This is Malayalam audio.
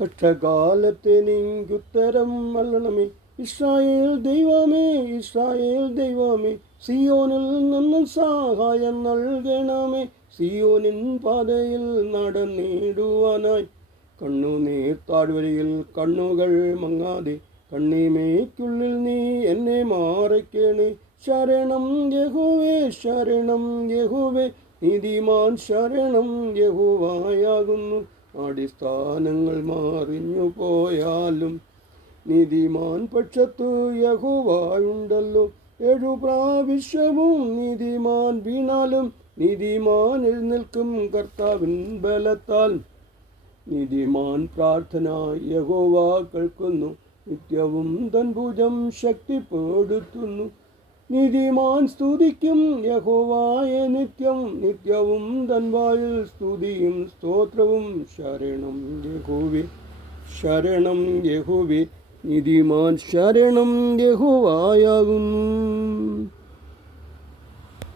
കഷ്ടകാലത്തെ നീങ്കുത്തരം അല്ലണമേ. ഇസ്രായേൽ ദൈവമേ, ഇസ്രായേൽ ദൈവമേ, സിയോനിൽ നിന്നും സഹായം നൽകണമേ. സിയോനിൻ പാതയിൽ നടന്നിടുവാനായി കണ്ണുനീർ താഴ്വരയിൽ കണ്ണുകൾ മങ്ങാതെ കണ്ണിമേക്കുള്ളിൽ നീ എന്നെ മാറയ്ക്കണേ. ശരണം യഹോവേ, ശരണം യഹോവേ, നീതിമാൻ ശരണം യഹോവയാകുന്നു. അടിസ്ഥാനങ്ങൾ മാറിഞ്ഞു പോയാലും നീതിമാൻ പക്ഷത്തു യഹോവയുണ്ടല്ലോ. 7 പ്രാവശ്യവും നീതിമാൻ വീണാലും നീതിമാൻ എഴുന്നേൽക്കും കർത്താവിൻ ബലത്താൽ. നീതിമാൻ പ്രാർത്ഥന യഹോവ കേൾക്കുന്നു, നിത്യവും തൻ ഭുജം ശക്തിപ്പെടുത്തുന്നു. നീതിമാൻ സ്തുതിക്കും യഹോവയെ നിത്യം, നിത്യവും തൻ വായിൽ സ്തുതിയും സ്തോത്രവും. ശരണം യഹോവേ, ശരണം യഹോവേ, നീതിമാൻ ശരണം യഹോവയാകുന്നു.